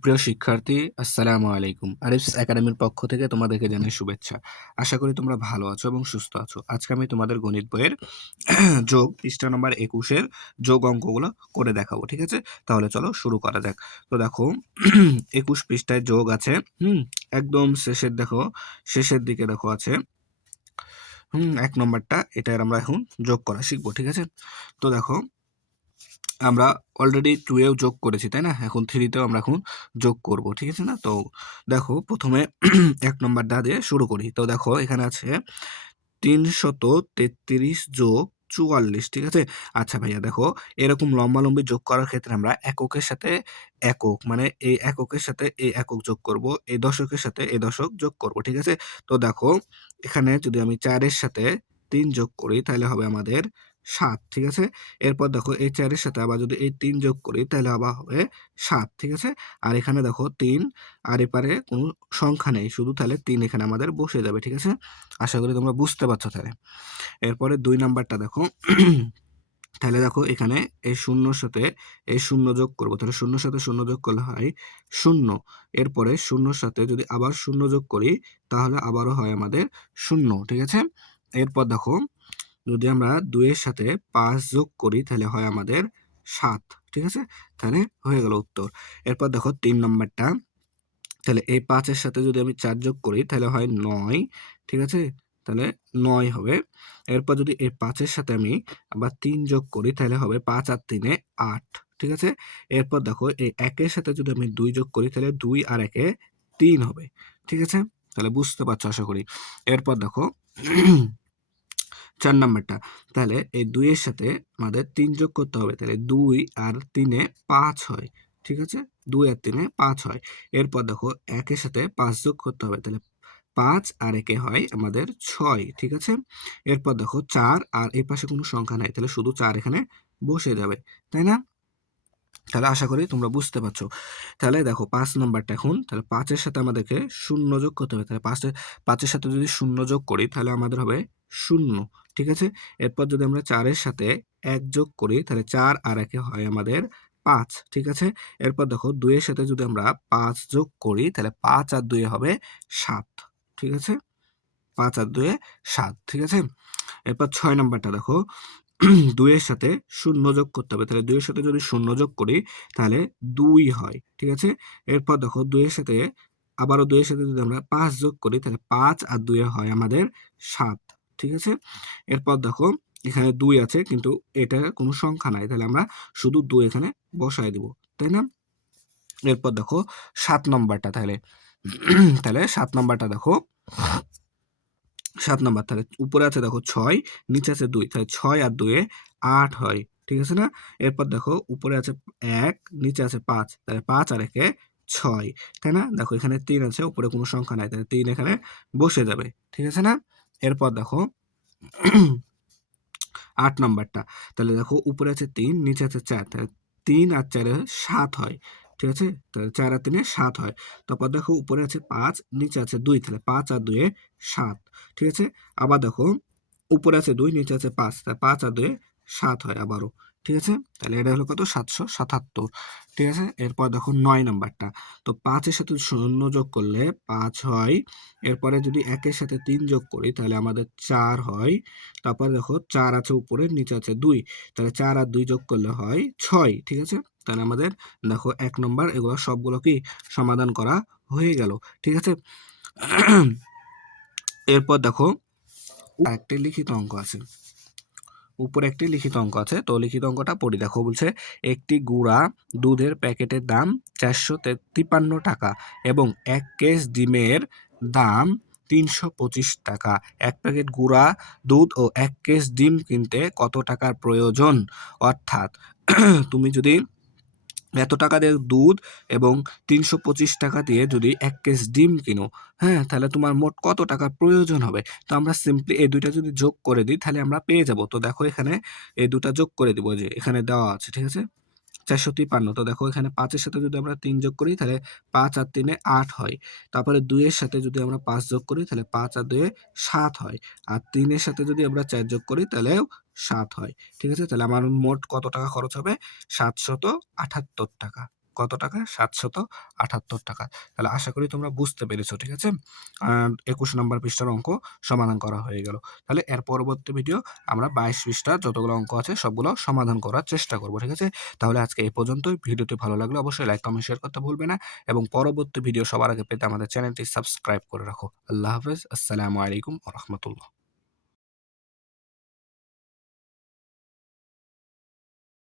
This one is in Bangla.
সুপ্রিয় শিক্ষার্থী, আসসালামু আলাইকুম। আরিফস একাডেমির পক্ষ থেকে তোমাদেরকে জানাই শুভেচ্ছা। আশা করি তোমরা ভালো আছো এবং সুস্থ আছো। আজকে আমি তোমাদের গণিত বইয়ের যোগ পৃষ্ঠা নম্বর ২১ এর যোগ অঙ্কগুলো করে দেখাবো। ঠিক আছে? তাহলে চলো শুরু করা যাক। তো দেখো ২১ পৃষ্ঠায় যোগ আছে। একদম শেষের দিকে দেখো আছে ১ নম্বরটা। এটার আমরা এখন যোগ করা শিখবো। ঠিক আছে? তো দেখো আমরা অলরেডি 2 এও যোগ করেছি, তাই না? এখন 3 তেও আমরা এখন যোগ করব। ঠিক আছে না? তো দেখো প্রথমে ১ নম্বরটা দিয়ে শুরু করি। তো দেখো এখানে আছে ৩৩৩ যোগ ৪৪। ঠিক আছে? আচ্ছা ভাইয়া দেখো, এরকম লম্বালম্বি যোগ করার ক্ষেত্রে আমরা এককের সাথে একক, মানে এই এককের সাথে এই একক যোগ করব, এই দশকের সাথে এই দশক যোগ করব। ঠিক আছে? তো দেখো এখানে যদি আমি ৪ এর সাথে ৩ যোগ করি তাহলে হবে আমাদের ৭। ঠিক আছে? এরপর দেখো এই ৪ এর সাথে আবার যদি এই ৩ যোগ করি তাহলে আবার হবে ৭। ঠিক আছে? আর এখানে দেখো ৩, আর এপারে কোনো সংখ্যা নেই, শুধু তাহলে ৩ এখানে আমাদের বসে যাবে। ঠিক আছে? আশা করি তোমরা বুঝতে পারছো তাহলে। এরপরে ২ নাম্বারটা দেখো। তাহলে দেখো এখানে এই শূন্যর সাথে এই শূন্য যোগ করব। তাহলে শূন্যর সাথে শূন্য যোগ করলে হয় ০। এরপরে শূন্যর সাথে যদি আবার শূন্য যোগ করি তাহলে আবারও হয় আমাদের ০। ঠিক আছে? এরপর দেখো যদি আমরা ২ এর সাথে ৫ যোগ করি তাহলে হয় আমাদের ৭। ঠিক আছে? তাহলে হয়ে গেল উত্তর। এরপর দেখো ৩ নাম্বারটা। তাহলে এই ৫ এর সাথে যদি আমি ৪ যোগ করি তাহলে হয় ৯। ঠিক আছে? তাহলে ৯ হবে। এরপর যদি এই ৫ এর সাথে আমি আবার ৩ যোগ করি তাহলে হবে ৫ আর ৩ এ ৮। ঠিক আছে? এরপর দেখো এই ১ এর সাথে যদি আমি ২ যোগ করি তাহলে ২ আর ১ এ ৩ হবে। ঠিক আছে? তাহলে বুঝতে পারছো আশা করি। এরপর দেখো ৪ নাম্বারটা। তাহলে এই ২ এর সাথে আমাদের ৩ যোগ করতে হবে। তাহলে ২ আর ৩ এ ৫ হয়। ঠিক আছে? ২ আর ৩ এ ৫ হয়। এরপর দেখো ১ এর সাথে ৫ যোগ করতে হবে। তাহলে ৫ আর ১ এ হয় আমাদের ৬। ঠিক আছে? এরপর দেখো ৪ আর এই পাশে কোনো সংখ্যা নাই। তাহলে শুধু ৪ এখানে বসে যাবে। তাই না? তাহলে আশা করি তোমরা বুঝতে পারছো। তাহলে দেখো ৫ নাম্বারটা এখন, তাহলে ৫ এর সাথে আমাদেরকে ০ যোগ করতে হবে। তাহলে ৫ এর সাথে যদি ০ যোগ করি তাহলে আমাদের হবে ০। ঠিক আছে? এরপর যদি আমরা ৪ এর সাথে ১ যোগ করি তাহলে ৪ আর ১ এ হয় আমাদের ৫। ঠিক আছে? এরপর দেখো ২ এর সাথে যদি আমরা ৫ যোগ করি তাহলে ৫ আর ২ এ হবে ৭। ঠিক আছে? ৫ আর ২ এ ৭। ঠিক আছে? এরপর ৬ নাম্বারটা দেখো। ২ এর সাথে ০ যোগ করতে হবে। তাহলে ২ এর সাথে যদি ০ যোগ করি তাহলে ২ হয়। ঠিক আছে? এরপর দেখো ২ এর সাথে আবারও ২ এর সাথে যদি আমরা ৫ যোগ করি তাহলে ৫ আর ২ এ হয় আমাদের ৭। ঠিক আছে? এরপর দেখো এখানে ২ আছে কিন্তু এটার কোনো সংখ্যা নাই। তাহলে আমরা শুধু ২ এখানে বসায় দিব। তাই না? এরপর দেখো ৭ নাম্বারটা তাহলে। তাহলে ৭ নাম্বারটা দেখো। ৭ নাম্বার, তাহলে উপরে আছে দেখো ৬, নিচে আছে ২, তাহলে ৬ আর ২ এ ৮ হয়। ঠিক আছে না? এরপর দেখো উপরে আছে ১, নিচে আছে ৫, তাহলে ৫ আর ১ এ ৬, তাই না? দেখো এখানে ৩ আছে, উপরে কোনো সংখ্যা নাই, তাহলে ৩ এখানে বসে যাবে। ঠিক আছে না? এরপর দেখো ৮ নাম্বারটা। তাহলে দেখো উপরে আছে ৩, নিচে আছে ৪, তাহলে ৩ আর ৪ এ ৭ হয়। ঠিক আছে? তাহলে ৪ আর ৩ এ ৭ হয়। তারপর দেখো উপরে আছে ৫, নিচে আছে ২, তাহলে ৫ আর ২ এ ৭। ঠিক আছে? আবার দেখো উপরে আছে ২, নিচে আছে ৫, তাহলে ৫ আর ২ এ ৭ হয় আবারও। ঠিক আছে? তাহলে এটা হলো কত? ৭৭৭। ঠিক আছে? এরপর দেখো ৯ নাম্বারটা। তো ৫ এর সাথে ০ যোগ করলে ৫ হয়। এরপরে যদি ১ এর সাথে ৩ যোগ করি তাহলে আমাদের ৪ হয়। তারপর দেখো ৪ আছে উপরে, নিচে আছে ২, তাহলে ৪ আর ২ যোগ করলে হয় ৬। ঠিক আছে? তাহলে আমাদের দেখো ১ নম্বর এগুলো সবগুলো কি সমাধান করা হয়ে গেল। ঠিক আছে? এরপর দেখো আরেকটি লিখিত অঙ্ক আছে। উপরে একটি লিখিত অঙ্ক আছে, তো লিখিত অঙ্কটা পড়ি। দেখো বলছে একটি গুঁড়া দুধের প্যাকেটের দাম ৪৫৩ টাকা এবং ১ কেস ডিমের দাম ৩২৫ টাকা। এক প্যাকেট গুঁড়া দুধ ও ১ কেস ডিম কিনতে কত টাকার প্রয়োজন? অর্থাৎ তুমি যদি এত টাকা দিয়ে দুধ এবং ৩২৫ টাকা দিয়ে যদি ১ কেস ডিম কিনো, হ্যাঁ? তাহলে তোমার মোট কত টাকার প্রয়োজন হবে? তো আমরা সিম্পলি এই ২ টা যদি যোগ করে দিই তাহলে আমরা পেয়ে যাব। তো দেখো এখানে এই ২ টা যোগ করে দিব, যে এখানে দেওয়া আছে। ঠিক আছে? ৪৫৩। তো দেখো এখানে ৫ এর সাথে যদি আমরা ৩ যোগ করি তাহলে ৫ আর ৩ এ ৮ হয়। তারপরে ২ এর সাথে যদি আমরা ৫ যোগ করি তাহলে ৫ আর ২ এ ৭ হয়। আর ৩ এর সাথে যদি আমরা ৪ যোগ করি তাহলেও ৭ হয়। ঠিক আছে? তাহলে আমার মোট কত টাকা খরচ হবে? ৭৭৮ টাকা। কত টাকা? 778 টাকা। তাহলে আশা করি তোমরা বুঝতে পেরেছো, ঠিক আছে? 21 নম্বর পৃষ্ঠার অঙ্ক সমাধান করা হয়ে গেল। তাহলে এর পরবর্তী ভিডিও আমরা 22 পৃষ্ঠার যতগুলো অঙ্ক আছে সবগুলো সমাধান করার চেষ্টা করব, ঠিক আছে? তাহলে আজকে এই পর্যন্তই। ভিডিওটি ভালো লাগলে অবশ্যই লাইক, কমেন্ট, শেয়ার করতে ভুলবে না এবং পরবর্তী ভিডিও সবার আগে পেতে আমাদের চ্যানেলটি সাবস্ক্রাইব করে রাখো। আল্লাহ হাফেজ। আসসালামু আলাইকুম ওয়া রাহমাতুল্লাহ।